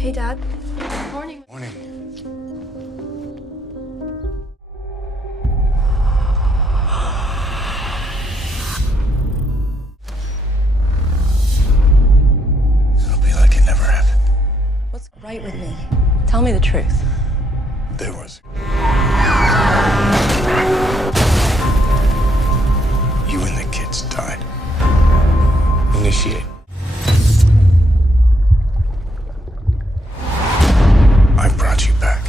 Hey, Dad. Morning. Morning. It'll be like it never happened. What's right with me? Tell me the truth. There was. You and the kids died. Initiate. I brought you back.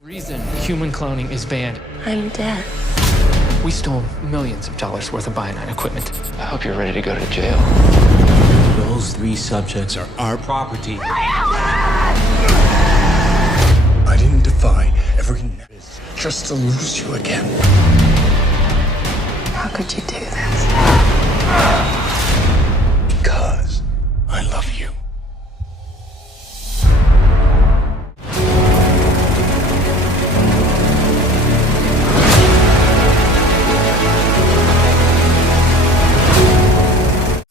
Reason human cloning is banned. I'm dead. We stole millions of dollars worth of Bionine equipment. I hope you're ready to go to jail. Those 3 subjects are our property. I didn't defy every nervous just to lose you again. How could you do this? Because I love you.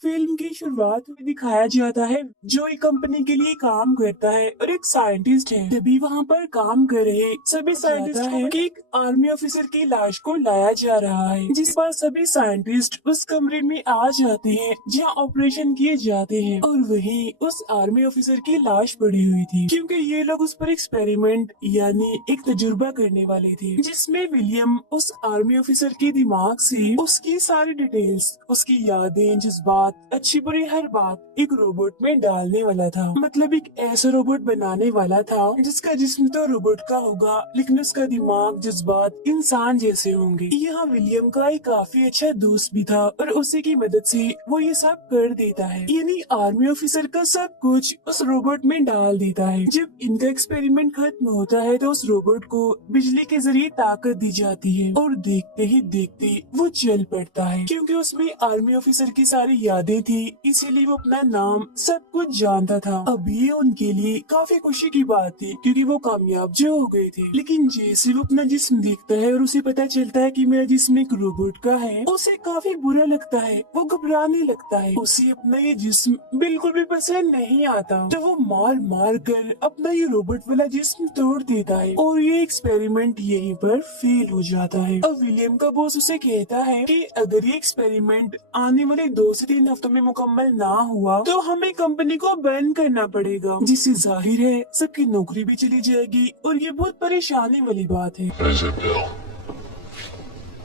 Film की शुरुआत में दिखाया जाता है जो एक company के लिए काम करता है और एक साइंटिस्ट है। तभी वहाँ पर काम कर रहे सभी साइंटिस्ट है कि एक आर्मी ऑफिसर की लाश को लाया जा रहा है, जिस पर सभी साइंटिस्ट उस कमरे में आ जाते हैं जहाँ ऑपरेशन किए जाते हैं और वहीं उस आर्मी ऑफिसर की लाश पड़ी हुई थी, क्योंकि ये लोग उस पर एक्सपेरिमेंट यानी एक तजुर्बा करने वाले थे, जिसमें विलियम उस आर्मी ऑफिसर के दिमाग से उसकी सारी डिटेल्स, उसकी यादें, जज्बात, अच्छी बुरी हर बात एक रोबोट में डालने वाला था। मतलब एक ऐसा रोबोट बनाने वाला था जिसका जिस्म तो रोबोट का होगा लेकिन उसका दिमाग, जज्बात इंसान जैसे होंगे। यहाँ विलियम का एक काफी अच्छा दोस्त भी था और उसी की मदद से वो ये सब कर देता है, यानी आर्मी ऑफिसर का सब कुछ उस रोबोट में डाल देता है। जब इनका एक्सपेरिमेंट खत्म होता है तो उस रोबोट को बिजली के जरिए ताकत दी जाती है और देखते ही देखते वो चल पड़ता है, क्योंकि उसमें आर्मी ऑफिसर की सारी यादें थी, इसीलिए वो अपना नाम सब कुछ जानता था। अब ये उनके लिए काफी खुशी की बात थी क्योंकि वो कामयाब जो हो गए थे। लेकिन जैसे वो अपना जिस्म देखता है और उसे पता चलता है कि मेरा जिस्म एक रोबोट का है, उसे काफी बुरा लगता है, वो घबराने लगता है, उसे अपना ये जिस्म बिल्कुल भी पसंद नहीं आता। तो वो मार मार कर अपना ये रोबोट वाला जिस्म तोड़ देता है और ये एक्सपेरिमेंट यहीं पर फेल हो जाता है। अब विलियम का बॉस उसे कहता है कि अगर ये एक्सपेरिमेंट आने वाले 2 से 3 हफ्तों में मुकम्मल ना हुआ तो हमें कंपनी को बंद करना पड़ेगा, जिससे जाहिर है सबकी नौकरी भी चली जाएगी और ये बहुत परेशानी वाली बात है।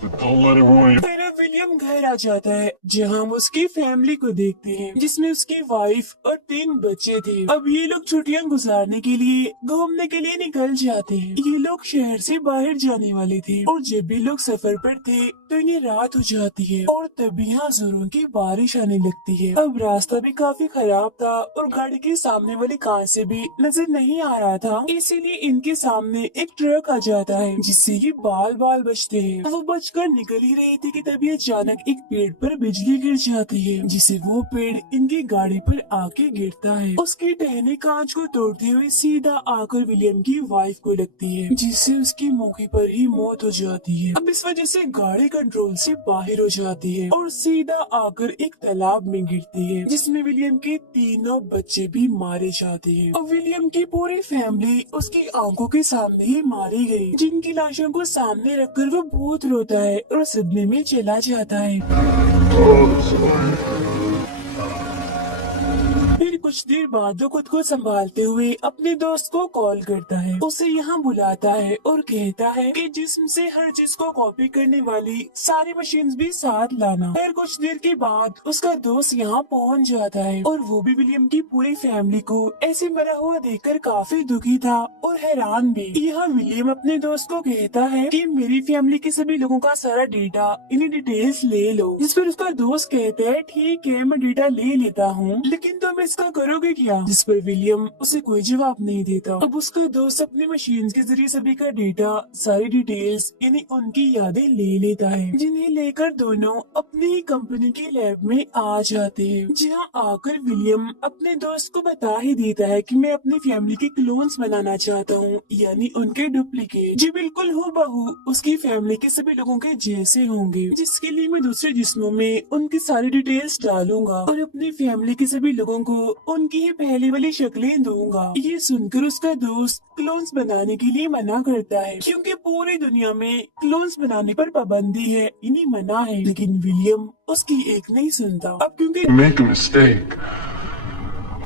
फिर विलियम घर आ जाता है जहाँ हम उसकी फैमिली को देखते हैं, जिसमें उसकी वाइफ और 3 बच्चे थे। अब ये लोग छुट्टियां गुजारने के लिए घूमने के लिए निकल जाते हैं। ये लोग शहर से बाहर जाने वाले थे और जब भी लोग सफर पर थे तो इन्हें रात हो जाती है और तभी यहाँ जोरों की बारिश आने लगती है। अब रास्ता भी काफी खराब था और गाड़ी के सामने वाली कार से भी नजर नहीं आ रहा था, इसीलिए इनके सामने एक ट्रक आ जाता है जिससे ये बाल बाल बचते हैं। वो बचकर निकल ही रहे थे कि तभी अचानक एक पेड़ पर बिजली गिर जाती है, जिसे वो पेड़ इनकी गाड़ी पर आके गिरता है। उसकी टहनी कांच को तोड़ते हुए सीधा आकर विलियम की वाइफ को लगती है, जिससे उसकी मौके पर ही मौत हो जाती है। अब इस वजह से गाड़ी कंट्रोल से बाहर हो जाती है और सीधा आकर एक तालाब में गिरती है, जिसमें विलियम के 3 बच्चे भी मारे जाते हैं। और विलियम की पूरी फैमिली उसकी आंखों के सामने ही मारी गई, जिनकी लाशों को सामने रखकर वो बहुत रोता है और सदमे में चला जाता है। फिर कुछ देर बाद वो खुद को संभालते हुए अपने दोस्त को कॉल करता है, उसे यहाँ बुलाता है और कहता है कि जिस्म से हर चीज को कॉपी करने वाली सारी मशीन्स भी साथ लाना। फिर कुछ देर के बाद उसका दोस्त यहाँ पहुँच जाता है और वो भी विलियम की पूरी फैमिली को ऐसे मरा हुआ देखकर काफी दुखी था और हैरान भी। यहाँ विलियम अपने दोस्त को कहता है कि मेरी फैमिली के सभी लोगों का सारा डेटा, इन्हीं डिटेल्स ले लो। जिस पर उसका दोस्त कहता है ठीक है मैं डेटा ले लेता हूँ, लेकिन तुम इसका करोगे क्या? जिस पर विलियम उसे कोई जवाब नहीं देता। अब उसका दोस्त अपनी मशीन के जरिए सभी का डेटा, सारी डिटेल्स यानी उनकी यादें ले लेता है, जिन्हें लेकर दोनों अपनी ही कंपनी की लैब में आ जाते हैं। जहाँ आकर विलियम अपने दोस्त को बता ही देता है कि मैं अपनी फैमिली के क्लोन्स बनाना चाहता हूँ, यानी उनके डुप्लीकेट जो बिल्कुल हूबहू उसकी फैमिली के सभी लोगों के जैसे होंगे, जिसके लिए मैं दूसरे जिस्मों में उनकी सारी डिटेल्स डालूंगा और अपनी फैमिली के सभी लोगों को उनकी ही पहले वाली शक्लें दूंगा। ये सुनकर उसका दोस्त क्लोन्स बनाने के लिए मना करता है, क्योंकि पूरी दुनिया में क्लोन्स बनाने पर पाबंदी है, इन्हें मना है। लेकिन विलियम उसकी एक नहीं सुनता। अब क्योंकि Make a mistake.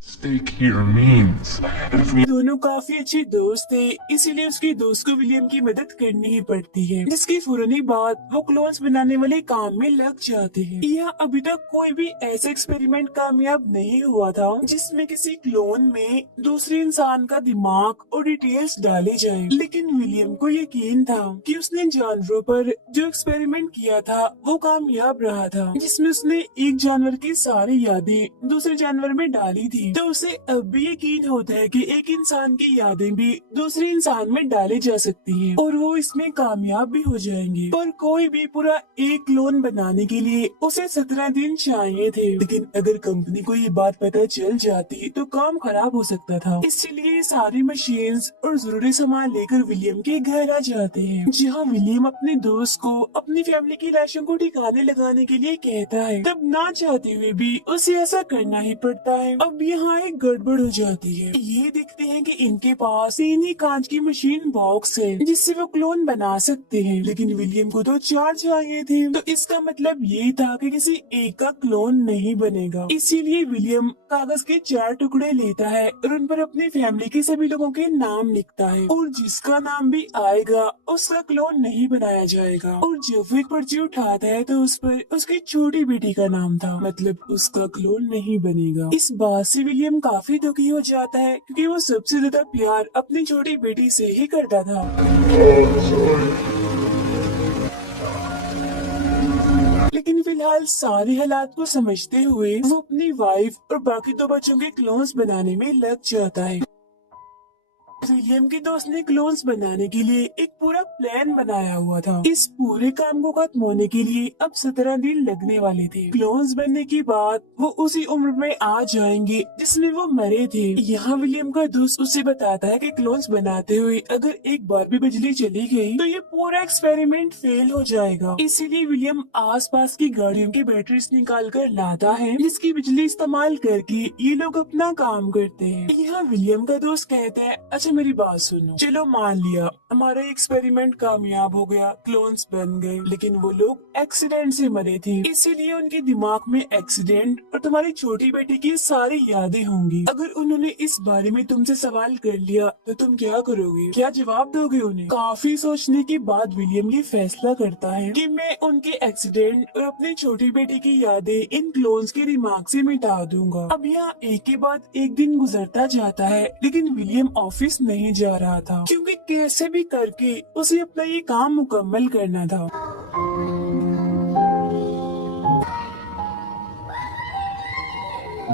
Mistake here means if we दोनों काफी अच्छे दोस्त थे, इसीलिए उसके दोस्त को विलियम की मदद करनी ही पड़ती है, जिसकी फौरनी बाद वो क्लोन्स बनाने वाले काम में लग जाते हैं। यहाँ अभी तक कोई भी ऐसा एक्सपेरिमेंट कामयाब नहीं हुआ था जिसमें किसी क्लोन में दूसरे इंसान का दिमाग और डिटेल्स डाले जाए। लेकिन विलियम को यकीन था कि उसने जानवरों पर जो एक्सपेरिमेंट किया था वो कामयाब रहा था, जिसमें उसने एक जानवर की सारी यादें दूसरे जानवर में डाली थी। तो उसे अब भी यकीन होता है कि एक इंसान की यादें भी दूसरे इंसान में डाली जा सकती हैं और वो इसमें कामयाब भी हो जाएंगे। पर कोई भी पूरा एक क्लोन बनाने के लिए उसे 17 दिन चाहिए थे। लेकिन अगर कंपनी को ये बात पता चल जाती तो काम खराब हो सकता था। इसलिए सारी मशीन्स और जरूरी सामान लेकर विलियम के घर आ जाते हैं, जहाँ विलियम अपने दोस्त को अपनी फैमिली की लाशों को ठिकाने लगाने के लिए कहता है। तब ना चाहते हुए भी उसे ऐसा करना ही पड़ता है। अब यहाँ एक गड़बड़ हो जाती है। ये देखते हैं कि इनके पास 3 ही कांच की मशीन बॉक्स है जिससे वो क्लोन बना सकते हैं, लेकिन विलियम को तो 4 चाहिए थे। तो इसका मतलब ये था कि किसी एक का क्लोन नहीं बनेगा। इसीलिए विलियम कागज के 4 टुकड़े लेता है और उन पर अपनी फैमिली के सभी लोगों के नाम लिखता है, और जिसका नाम भी आएगा उसका क्लोन नहीं बनाया जाएगा। और जब वो एक पर्ची उठाता है तो उस पर उसकी छोटी बेटी का नाम था, मतलब उसका क्लोन नहीं बनेगा। इस बात से विलियम काफी दुखी हो जाता है, क्योंकि वो सबसे ज्यादा प्यार अपनी छोटी बेटी से ही करता था। लेकिन फिलहाल सारे हालात को समझते हुए वो अपनी वाइफ और बाकी 2 बच्चों के क्लोन्स बनाने में लग जाता है। विलियम के दोस्त ने क्लोन्स बनाने के लिए एक पूरा प्लान बनाया हुआ था। इस पूरे काम को खत्म होने के लिए अब 17 दिन लगने वाले थे। क्लोन्स बनने के बाद वो उसी उम्र में आ जाएंगे जिसमें वो मरे थे। यहाँ विलियम का दोस्त उसे बताता है कि क्लोन्स बनाते हुए अगर एक बार भी बिजली चली गई तो ये पूरा एक्सपेरिमेंट फेल हो जाएगा। इसीलिए विलियम आसपास की गाड़ियों की बैटरीज निकाल कर लाता है, जिसकी बिजली इस्तेमाल करके ये लोग अपना काम करते हैं। यहाँ विलियम का दोस्त कहता है, अच्छा मेरी बात सुनो, चलो मान लिया हमारा एक्सपेरिमेंट कामयाब हो गया, क्लोन्स बन गए, लेकिन वो लोग एक्सीडेंट से मरे थे, इसीलिए उनके दिमाग में एक्सीडेंट और तुम्हारी छोटी बेटी की सारी यादें होंगी। अगर उन्होंने इस बारे में तुमसे सवाल कर लिया तो तुम क्या करोगे, क्या जवाब दोगे उन्हें? काफी सोचने के बाद विलियम ये फैसला करता है कि मैं उनके एक्सीडेंट और अपनी छोटी बेटी की यादें इन क्लोन्स के दिमाग से मिटा दूंगा। अब यहाँ एक के बाद एक दिन गुजरता जाता है, लेकिन विलियम ऑफिस नहीं जा रहा था, क्योंकि कैसे भी करके उसे अपना ये काम मुकम्मल करना था।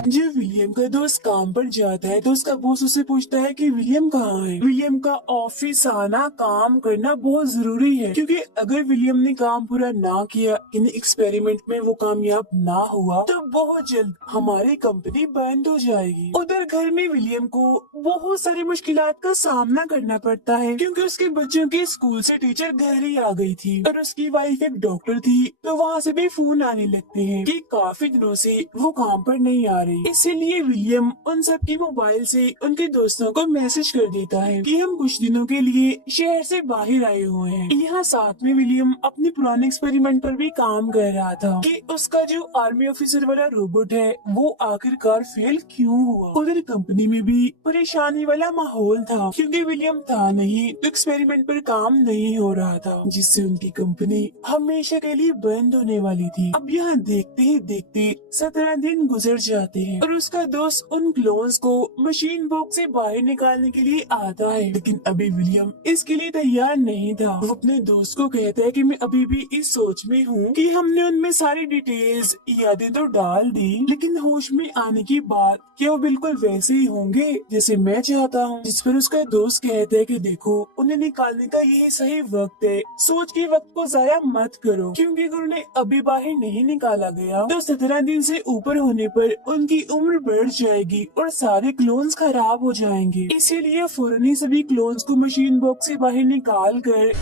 जब विलियम का दोस्त काम पर जाता है तो उसका बॉस उसे पूछता है कि विलियम कहाँ है। विलियम का ऑफिस आना, काम करना बहुत जरूरी है, क्योंकि अगर विलियम ने काम पूरा ना किया, इन एक्सपेरिमेंट में वो कामयाब ना हुआ, तो बहुत जल्द हमारी कंपनी बंद हो जाएगी। उधर घर में विलियम को बहुत सारी मुश्किलात का सामना करना पड़ता है, क्योंकि उसके बच्चों के स्कूल से टीचर घर ही आ गई थी और उसकी वाइफ एक डॉक्टर थी, तो वहाँ से भी फोन आने लगते हैं कि काफी दिनों से वो काम पर नहीं आ रही। इसीलिए विलियम उन सब की मोबाइल से उनके दोस्तों को मैसेज कर देता है कि हम कुछ दिनों के लिए शहर से बाहर आए हुए हैं। यहाँ साथ में विलियम अपने पुराने एक्सपेरिमेंट पर भी काम कर रहा था कि उसका जो आर्मी ऑफिसर वाला रोबोट है वो आखिरकार फेल क्यों हुआ। उधर कंपनी में भी परेशानी वाला माहौल था, क्योंकि विलियम था नहीं तो एक्सपेरिमेंट पर काम नहीं हो रहा था, जिससे उनकी कंपनी हमेशा के लिए बंद होने वाली थी। अब यहाँ देखते ही देखते 17 दिन गुजर जाते हैं और उसका दोस्त उन क्लोन्स को मशीन बॉक्स से बाहर निकालने के लिए आता है, लेकिन अभी विलियम इसके लिए तैयार नहीं था। वो अपने दोस्त को कहता है कि मैं अभी भी इस सोच में हूँ कि हमने उनमें सारी डिटेल्स, यादें तो डाल दी, लेकिन होश में आने की बात क्या वो बिल्कुल वैसे ही होंगे जैसे मैं चाहता हूँ। जिस पर उसका दोस्त कहता है कि देखो, उन्हें निकालने का यही सही वक्त है, सोच के वक्त को जाया मत करो, क्योंकि अगर उन्हें अभी बाहर नहीं निकाला गया तो 17 दिन से ऊपर होने पर उनकी उम्र बढ़ जाएगी और सारे क्लोन्स खराब हो जाएंगे। इसीलिए फौरन ही सभी क्लोन्स को मशीन बॉक्स से बाहर निकाल कर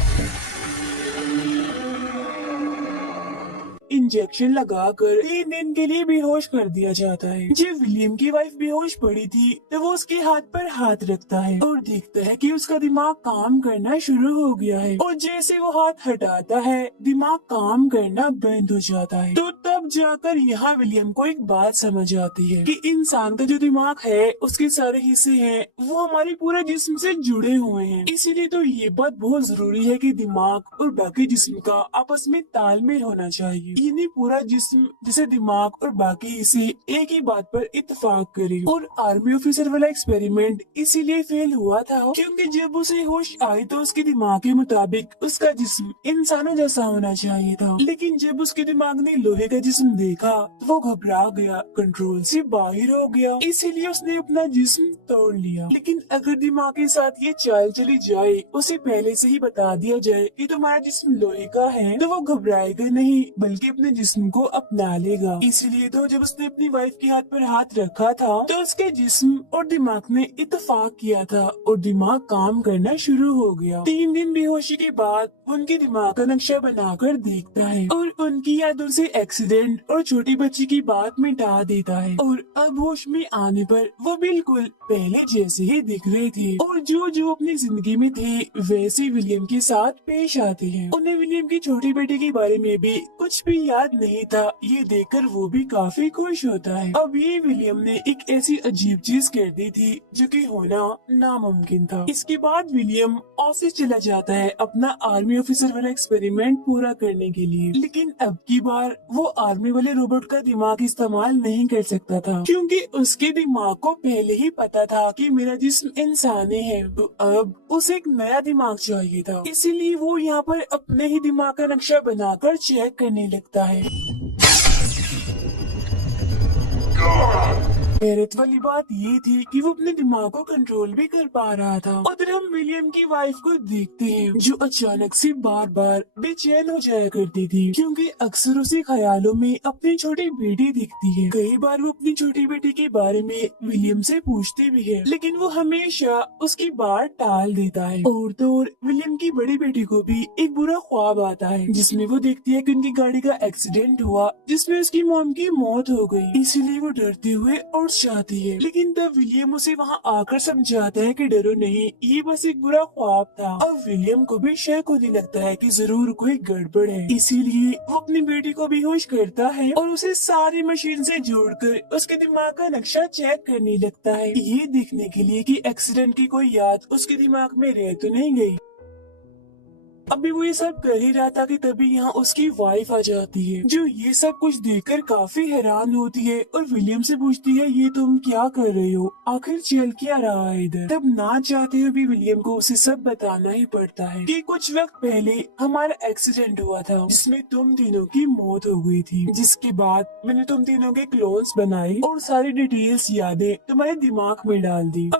इंजेक्शन लगाकर 3 दिन के लिए बेहोश कर दिया जाता है। जब विलियम की वाइफ बेहोश पड़ी थी तो वो उसके हाथ पर हाथ रखता है और देखता है कि उसका दिमाग काम करना शुरू हो गया है, और जैसे वो हाथ हटाता है दिमाग काम करना बंद हो जाता है। तो तब जाकर यहाँ विलियम को एक बात समझ आती है कि इंसान का जो दिमाग है उसके सारे हिस्से हैं वो हमारे पूरे जिस्म से जुड़े हुए हैं। इसीलिए तो ये बात बहुत जरूरी है कि दिमाग और बाकी जिस्म का आपस में तालमेल होना चाहिए, यानी पूरा जिस्म जैसे दिमाग और बाकी हिस्से एक ही बात पर इत्तेफाक करे। और आर्मी ऑफिसर वाला एक्सपेरिमेंट इसीलिए फेल हुआ था क्योंकि जब उसे होश आई तो उसके दिमाग के मुताबिक उसका जिस्म इंसानों जैसा होना चाहिए था, लेकिन जब उसके दिमाग ने लोहे का जिस्म देखा तो वो घबरा गया, कंट्रोल से बाहर हो गया, इसीलिए उसने अपना जिस्म तोड़ लिया। लेकिन अगर दिमाग के साथ ये चाल चली जाए, उसे पहले से ही बता दिया जाए कि तुम्हारा जिस्म लोहे का है, तो वो घबराएगा नहीं बल्कि अपने जिस्म को अपना लेगा। इसीलिए तो जब उसने अपनी वाइफ के हाथ पर हाथ रखा था तो उसके जिस्म और दिमाग ने इत्तेफाक किया था और दिमाग काम करना शुरू हो गया। 3 दिन बेहोशी के बाद उनके दिमाग का नक्शा बनाकर देखता है और उनकी यादों से एक्सीडेंट और छोटी बच्ची की बात मिटा देता है, और अब होश में आने पर वो बिल्कुल पहले जैसे ही दिख रहे थे और जो अपनी जिंदगी में थे वैसे विलियम के साथ पेश आते हैं। उन्हें विलियम की छोटी बेटी के बारे में भी कुछ भी याद नहीं था। ये देखकर वो भी काफी खुश होता है। अब ये विलियम ने एक ऐसी अजीब चीज कर दी थी जो कि होना नामुमकिन था। इसके बाद विलियम ऑफिस चला जाता है अपना आर्मी ऑफिसर वाला एक्सपेरिमेंट पूरा करने के लिए, लेकिन अब की बार वो आर्मी वाले रोबोट का दिमाग इस्तेमाल नहीं कर सकता था क्योंकि उसके दिमाग को पहले ही पता था कि मेरा जिस्म इंसानी है, तो अब उसे एक नया दिमाग चाहिए था। इसीलिए वो यहाँ पर अपने ही दिमाग का नक्शा बनाकर चेक करने लगता है। हैरत वाली बात ये थी कि वो अपने दिमाग को कंट्रोल भी कर पा रहा था। उधर हम विलियम की वाइफ को देखते हैं जो अचानक से बार बार बेचैन हो जाया करती थी क्योंकि अक्सर उसे ख्यालों में अपनी छोटी बेटी दिखती है। कई बार वो अपनी छोटी बेटी के बारे में विलियम से पूछती भी है, लेकिन वो हमेशा उसकी बात टाल देता है। और तो और विलियम की बड़ी बेटी को भी एक बुरा ख्वाब आता है जिसमें वो देखती है कि उनकी गाड़ी का एक्सीडेंट हुआ जिसमें उसकी मॉम की मौत हो गई। इसीलिए वो डरते हुए और चाहती है, लेकिन तब विलियम उसे वहाँ आकर समझाता है कि डरो नहीं, ये बस एक बुरा ख्वाब था। अब विलियम को भी शक होने लगता है कि जरूर कोई गड़बड़ है, इसीलिए वो अपनी बेटी को बेहोश करता है और उसे सारी मशीन से जोड़कर उसके दिमाग का नक्शा चेक करने लगता है, ये देखने के लिए कि एक्सीडेंट की कोई याद उसके दिमाग में रह तो नहीं गई। अभी वो ये सब कर ही रहा था कि तभी यहाँ उसकी वाइफ आ जाती है जो ये सब कुछ देखकर काफी हैरान होती है और विलियम से पूछती है ये तुम क्या कर रहे हो, आखिर चल क्या रहा है इधर। तब ना चाहते हुए भी विलियम को उसे सब बताना ही पड़ता है कि कुछ वक्त पहले हमारा एक्सीडेंट हुआ था जिसमें तुम तीनों की मौत हो गई थी, जिसके बाद मैंने तुम तीनों के क्लोन्स बनाए और सारी डिटेल्स यादें तुम्हारे दिमाग में डाल दी।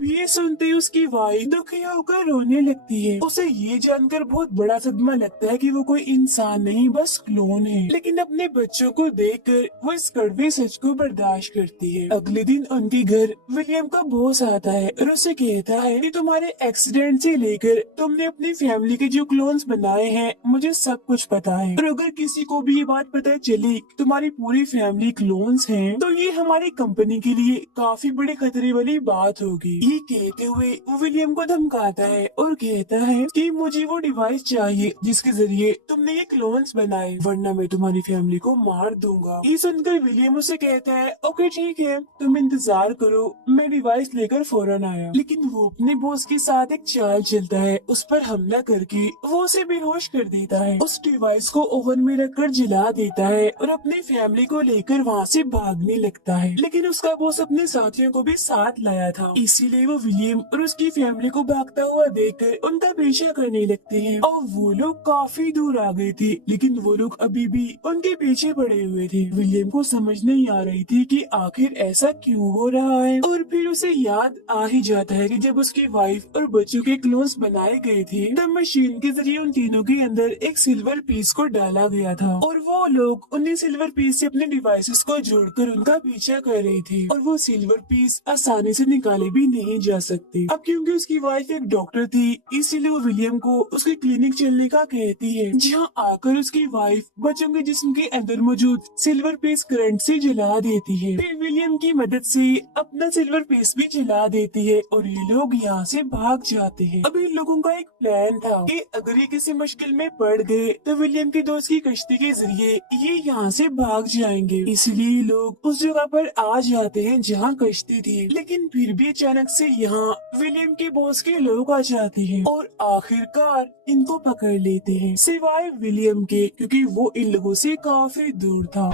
ये सुनते ही उसकी वाइफ दुखी होकर रोने लगती है। उसे ये जानकर बहुत बड़ा सदमा लगता है कि वो कोई इंसान नहीं बस क्लोन है, लेकिन अपने बच्चों को देखकर वो इस कड़वे सच को बर्दाश्त करती है। अगले दिन उनके घर विलियम का बॉस आता है और उसे कहता है कि तुम्हारे एक्सीडेंट से लेकर तुमने अपनी फैमिली के जो क्लोन्स बनाए हैं मुझे सब कुछ पता है, और अगर किसी को भी ये बात पता चली तुम्हारी पूरी फैमिली क्लोन्स हैं तो ये हमारी कंपनी के लिए काफी बड़े खतरे वाली बात होगी। ये कहते हुए वो विलियम को धमकाता है और कहता है कि मुझे वो डिवाइस चाहिए जिसके जरिए तुमने ये क्लोन्स बनाए, वरना मैं तुम्हारी फैमिली को मार दूंगा। ये सुनकर विलियम उसे कहता है ओके ठीक है तुम इंतजार करो, मैं डिवाइस लेकर फौरन आया। लेकिन वो अपने बॉस के साथ एक चाल चलता है, उस पर हमला करके वो उसे बेहोश कर देता है, उस डिवाइस को ओवन में रखकर जला देता है और अपनी फैमिली को लेकर वहाँ से भागने लगता है। लेकिन उसका बॉस अपने साथियों को भी साथ लाया था, इसीलिए वो विलियम और उसकी फैमिली को भागता हुआ देखकर उनका पीछा करने लगते हैं। और वो लोग काफी दूर आ गए थे, लेकिन वो लोग अभी भी उनके पीछे पड़े हुए थे। विलियम को समझ नहीं आ रही थी कि आखिर ऐसा क्यों हो रहा है, और फिर उसे याद आ ही जाता है कि जब उसकी वाइफ और बच्चों के क्लोन्स बनाए गए थे तब मशीन के जरिए उन तीनों के अंदर एक सिल्वर पीस को डाला गया था, और वो लोग उन्हीं सिल्वर पीस से अपने डिवाइसेस को जोड़कर उनका पीछा कर रहे थे, और वो सिल्वर पीस आसानी से निकाले भी नहीं नहीं जा सकते। अब क्योंकि उसकी वाइफ एक डॉक्टर थी, इसीलिए वो विलियम को उसके क्लिनिक चलने का कहती है, जहाँ आकर उसकी वाइफ बच्चों के जिस्म के अंदर मौजूद सिल्वर पेस करंट से जला देती है। फिर विलियम की मदद से अपना सिल्वर पेस भी जला देती है और ये लोग यहाँ से भाग जाते हैं। अब इन लोगों का एक प्लान था कि अगर ये किसी मुश्किल में पड़ गए तो विलियम की दोस्त की कश्ती के जरिए ये यहाँ से भाग जाएंगे। इसलिए लोग उस जगह पर आ जाते हैं जहाँ कश्ती थी, लेकिन फिर भी अचानक से यहाँ विलियम के बॉस के लोग आ जाते हैं और आखिरकार इनको पकड़ लेते हैं, सिवाय विलियम के, क्योंकि वो इन लोगों से काफी दूर था।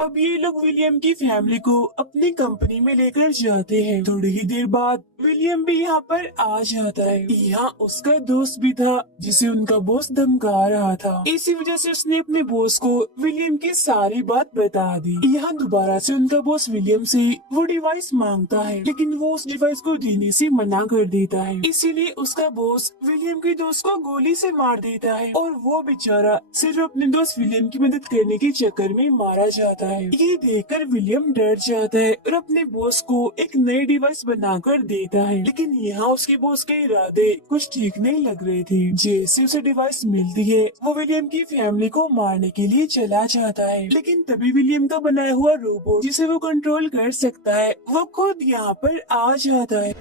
अब ये लोग विलियम की फैमिली को अपनी कंपनी में लेकर जाते हैं। थोड़ी ही देर बाद विलियम भी यहाँ पर आ जाता है। यहाँ उसका दोस्त भी था जिसे उनका बॉस धमका रहा था। इसी वजह से उसने अपने बॉस को विलियम की सारी बात बता दी। यहाँ दोबारा से उनका बॉस विलियम से वो डिवाइस मांगता है, लेकिन वो उस डिवाइस को देने से मना कर देता है। इसीलिए उसका बॉस विलियम के दोस्त को गोली से मार देता है और वो बेचारा सिर्फ अपने दोस्त विलियम की मदद करने के चक्कर में मारा जाता है। ये देखकर विलियम डर जाता है और अपने बॉस को एक नई डिवाइस बनाकर देता है, लेकिन यहाँ उसके बॉस के इरादे कुछ ठीक नहीं लग रहे थे। जैसे उसे डिवाइस मिलती है वो विलियम की फैमिली को मारने के लिए चला जाता है, लेकिन तभी विलियम का बनाया हुआ रोबोट जिसे वो कंट्रोल कर सकता है वो खुद यहाँ पर आ जाता है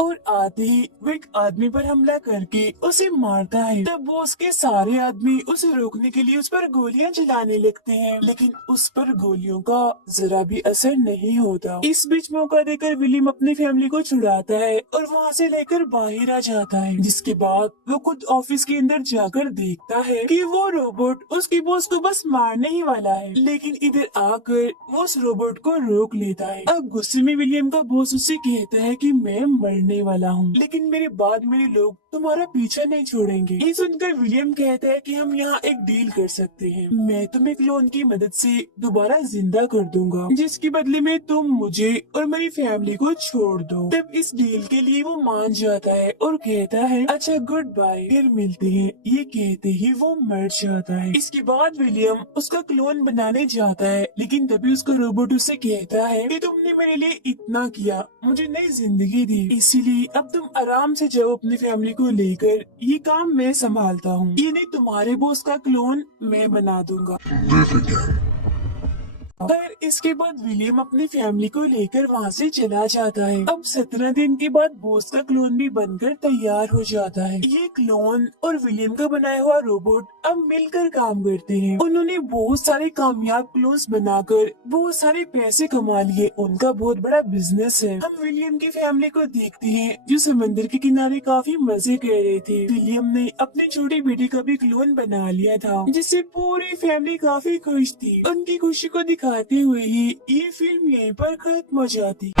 और आते ही वो एक आदमी पर हमला करके उसे मारता है। तब वो उसके सारे आदमी उसे रोकने के लिए उस पर गोलियां चलाने लगते हैं, लेकिन उस पर गोलियों का जरा भी असर नहीं होता। इस बीच मौका देकर विलियम अपनी फैमिली को छुड़ाता है और वहाँ से लेकर बाहर आ जाता है, जिसके बाद वो खुद ऑफिस के अंदर जाकर देखता है कि वो रोबोट उसकी बॉस को बस मारने ही वाला है, लेकिन इधर आकर वो उस रोबोट को रोक लेता है। अब गुस्से में विलियम का बॉस उससे कहता है कि मैं मरने वाला हूँ, लेकिन मेरे बाद मेरे लोग तुम्हारा पीछा नहीं छोड़ेंगे। ये सुनकर विलियम कहता है कि हम यहाँ एक डील कर सकते हैं, मैं तुम्हें क्लोन की मदद से दोबारा जिंदा कर दूंगा, जिसके बदले में तुम मुझे और मेरी फैमिली को छोड़ दो। तब इस डील के लिए वो मान जाता है और कहता है अच्छा गुड बाय, फिर मिलते हैं। ये कहते ही वो मर जाता है। इसके बाद विलियम उसका क्लोन बनाने जाता है, लेकिन तभी उसका रोबोट उसे कहता है कि तुमने मेरे लिए इतना किया, मुझे नई जिंदगी दी, इसीलिए अब तुम आराम से जाओ अपनी फैमिली को लेकर, ये काम मैं संभालता हूँ। ये नहीं तुम्हारे बॉस का क्लोन मैं बना दूंगा। पर इसके बाद विलियम अपनी फैमिली को लेकर वहाँ से चला जाता है। अब 17 दिन के बाद बॉस का क्लोन भी बनकर तैयार हो जाता है। ये क्लोन और विलियम का बनाया हुआ रोबोट अब मिलकर काम करते हैं। उन्होंने बहुत सारे कामयाब क्लोन्स बनाकर बहुत सारे पैसे कमा लिए। उनका बहुत बड़ा बिजनेस है। हम विलियम की फैमिली को देखते हैं जो समंदर के किनारे काफी मजे कर रहे थे। विलियम ने अपनी छोटी बेटी का भी क्लोन बना लिया था, जिससे पूरी फैमिली काफी खुश थी। उनकी खुशी को दिखाते हुए ही ये फिल्म यहीं पर खत्म हो जाती।